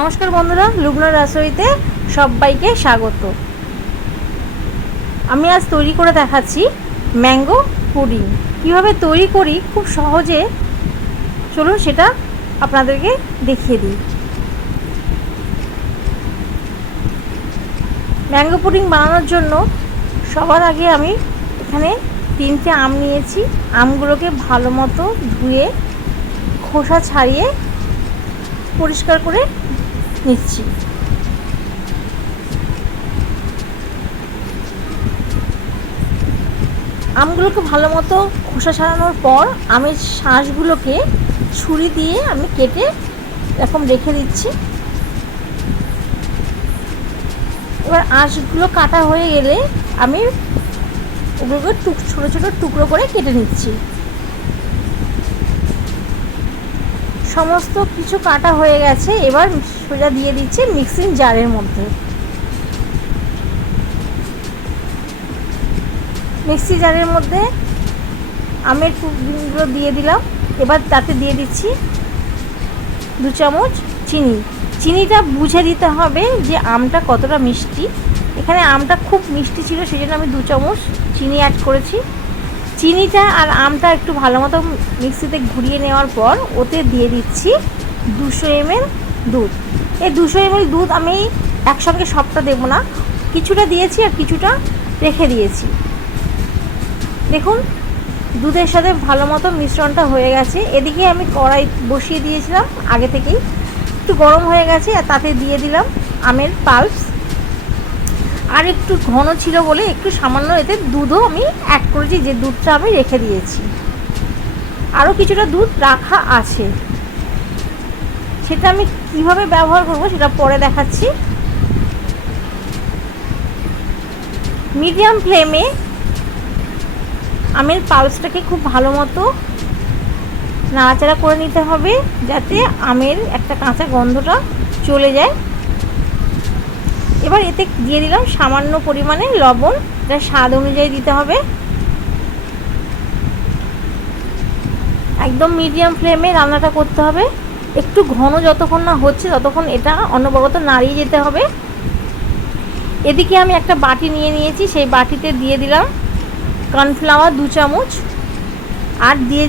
নমস্কার বন্ধুরা, লুবনার রাসইতে সবাইকে স্বাগত। আমি আজ তৈরি করে দেখাচ্ছি ম্যাঙ্গো পুডিং। কীভাবে তৈরি করি খুব সহজে, চলুন সেটা আপনাদেরকে দেখিয়ে দিই। ম্যাঙ্গো পুডিং বানানোর জন্য সবার আগে আমি এখানে 3টে আম নিয়েছি। আমগুলোকে ভালো মতো ধুয়ে খোসা ছাড়িয়ে পরিষ্কার করে নিচ্ছি। আমগুলোকে ভালো মতো খোসা ছাড়ানোর পর আমের শাঁসগুলোকে ছুরি দিয়ে আমি কেটে এরকম রেখে দিচ্ছি। এবার আঁশগুলো কাটা হয়ে গেলে আমি ওগুলোকে ছোটো ছোটো টুকরো করে কেটে নিচ্ছি। সমস্ত কিছু কাটা হয়ে গেছে, এবার সোজা দিয়ে দিচ্ছি মিক্সিং জারের মধ্যে। মিক্সি জারের মধ্যে আমের পুডিংগুলো দিয়ে দিলাম। এবার তাতে দিয়ে দিচ্ছি 2 চামচ চিনি। চিনিটা বুঝে দিতে হবে যে আমটা কতটা মিষ্টি। এখানে আমটা খুব মিষ্টি ছিল, সেই জন্য আমি 2 চামচ চিনি অ্যাড করেছি। চিনিটা আর আমটা একটু ভালো মতো মিক্সিতে ঘুরিয়ে নেওয়ার পর ওতে দিয়ে দিচ্ছি 200 ml দুধ। এই 200 ml দুধ আমি একসঙ্গে সবটা দেবো না, কিছুটা দিয়েছি আর কিছুটা রেখে দিয়েছি। দেখুন দুধের সাথে ভালো মতো মিশ্রণটা হয়ে গেছে। এদিকে আমি কড়াই বসিয়ে দিয়েছিলাম আগে থেকেই, একটু গরম হয়ে গেছে আর তাতে দিয়ে দিলাম আমের পাল্পস। আর একটু ঘন ছিল বলে একটু সামান্য এতে দুধও আমি অ্যাড করেছি, যে দুধটা আমি রেখে দিয়েছি। আরও কিছুটা দুধ রাখা আছে, সেটা আমি কিভাবে ব্যবহার করব সেটা পরে দেখাচ্ছি। মিডিয়াম ফ্লেমে আমের পাল্পসটাকে খুব ভালো মতো নাড়াচাড়া করে নিতে হবে, যাতে আমের একটা কাঁচা গন্ধটা চলে যায়। এবার এতে দিয়ে দিলাম সামান্য পরিমাণে লবণ, এটা স্বাদ অনুযায়ী দিতে হবে। একদম মিডিয়াম ফ্লেমে রান্নাটা করতে হবে। একটু ঘন যতক্ষণ না হচ্ছে ততক্ষণ এটা অনবরত নাড়িয়ে যেতে হবে। এদিকে আমি একটা বাটি নিয়ে নিয়েছি, সেই বাটিতে দিয়ে দিলাম কর্নফ্লাওয়ার 2 চামচ। আর দিয়ে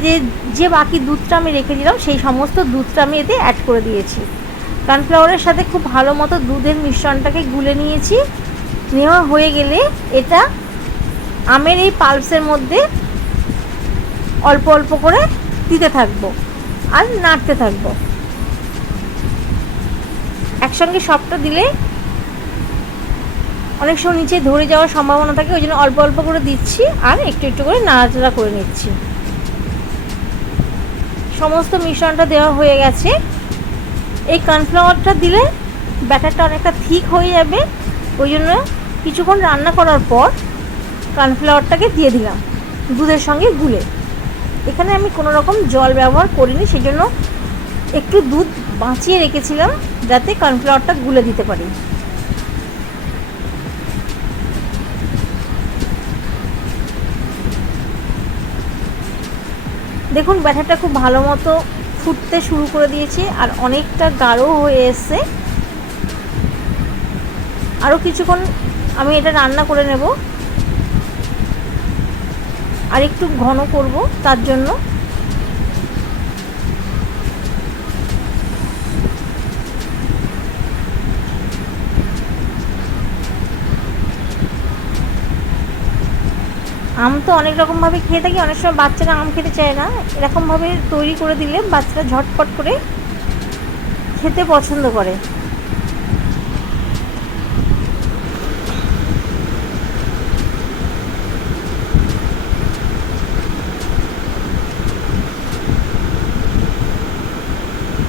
যে বাকি দুধটা আমি রেখে দিলাম সেই সমস্ত দুধটা আমি এতে অ্যাড করে দিয়েছি। কর্নফ্লাওয়ারের সাথে খুব ভালো মতো দুধের মিশ্রণটাকে গুলে নিয়েছি। নেওয়া হয়ে গেলে এটা আমের এই পাল্পসের মধ্যে অল্প অল্প করে দিতে থাকবো আর নাড়তে থাকবো। একসঙ্গে সবটা দিলে অনেক সময় নিচে ধরে যাওয়ার সম্ভাবনা থাকে, ওই জন্য অল্প অল্প করে দিচ্ছি আর একটু একটু করে নাড়াচাড়া করে নিচ্ছি। সমস্ত মিশ্রণটা দেওয়া হয়ে গেছে। এই কর্নফ্লাওয়ারটা দিলে ব্যাটারটা অনেকটা থিক হয়ে যাবে, ওই জন্য কিছুক্ষণ রান্না করার পর কর্নফ্লাওয়ারটাকে দিয়ে দিলাম দুধের সঙ্গে গুলে। এখানে আমি কোনো রকম জল ব্যবহার করিনি, সেই জন্য একটু দুধ বাঁচিয়ে রেখেছিলাম যাতে কর্নফ্লাওয়ারটা গুলে দিতে পারি। দেখুন ব্যাটারটা খুব ভালো মতো ফুটতে শুরু করে দিয়েছে আর অনেকটা গাঢ় হয়ে এসছে। আরও কিছুক্ষণ আমি এটা রান্না করে নেব আর একটু ঘন করব, তার জন্য আম তো অনেক রকমভাবে খেয়ে থাকি, অনেক সময় বাচ্চারা আম খেতে চায় না। এরকমভাবে তৈরি করে দিলে বাচ্চারা ঝটপট করে খেতে পছন্দ করে।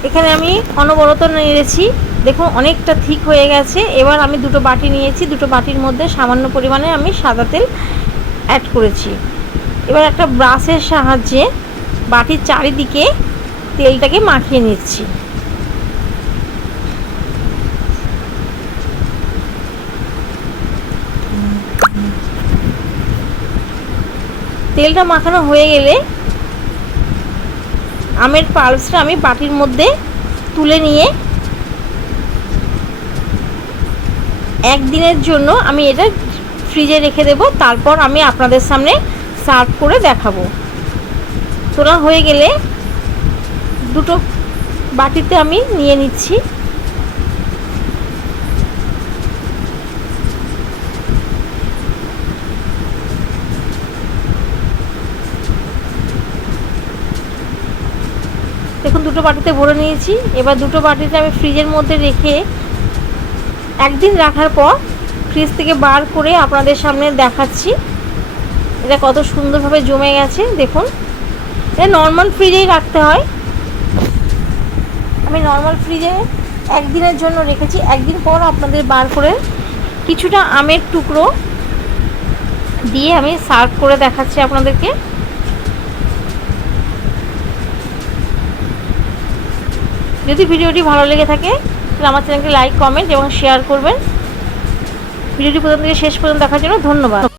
এখানে আমি অনবরত নেড়েছি, দেখুন অনেকটা ঠিক হয়ে গেছে। এবার আমি 2টো বাটি নিয়েছি, 2টো বাটির মধ্যে সামান্য পরিমাণে আমি সাদা তেল অ্যাড করেছি। এবার একটা ব্রাশের সাহায্যে বাটির চারিদিকে তেলটাকে মাখিয়ে নিচ্ছি। তেলটা মাখানো হয়ে গেলে আমের পাল্পসটা আমি বাটির মধ্যে তুলে নিয়ে একদিনের জন্য আমি এটা ফ্রিজে রেখে দেব, তারপর আমি আপনাদের সামনে সার্ভ করে দেখাবো। তোলা হয়ে গেলে দুটো বাটিতে আমি নিয়ে নিচ্ছি। দেখুন দুটো বাটিতে ভরে নিয়েছি। এবার দুটো বাটিতে আমি ফ্রিজের মধ্যে রেখে একদিন রাখার পর ফ্রিজ থেকে বার করে আপনাদের সামনে দেখাচ্ছি এটা কত সুন্দরভাবে জমে গেছে। দেখুন এটা নর্মাল ফ্রিজেই রাখতে হয়। আমি নর্মাল ফ্রিজে একদিনের জন্য রেখেছি। একদিন পর আপনাদের বার করে কিছুটা আমের টুকরো দিয়ে আমি সার্ভ করে দেখাচ্ছি আপনাদেরকে। যদি ভিডিওটি ভালো লেগে থাকে তাহলে আমার চ্যানেলকে লাইক, কমেন্ট এবং শেয়ার করবেন। ভিডিওটি প্রথম থেকে শেষ পর্যন্ত দেখার জন্য ধন্যবাদ।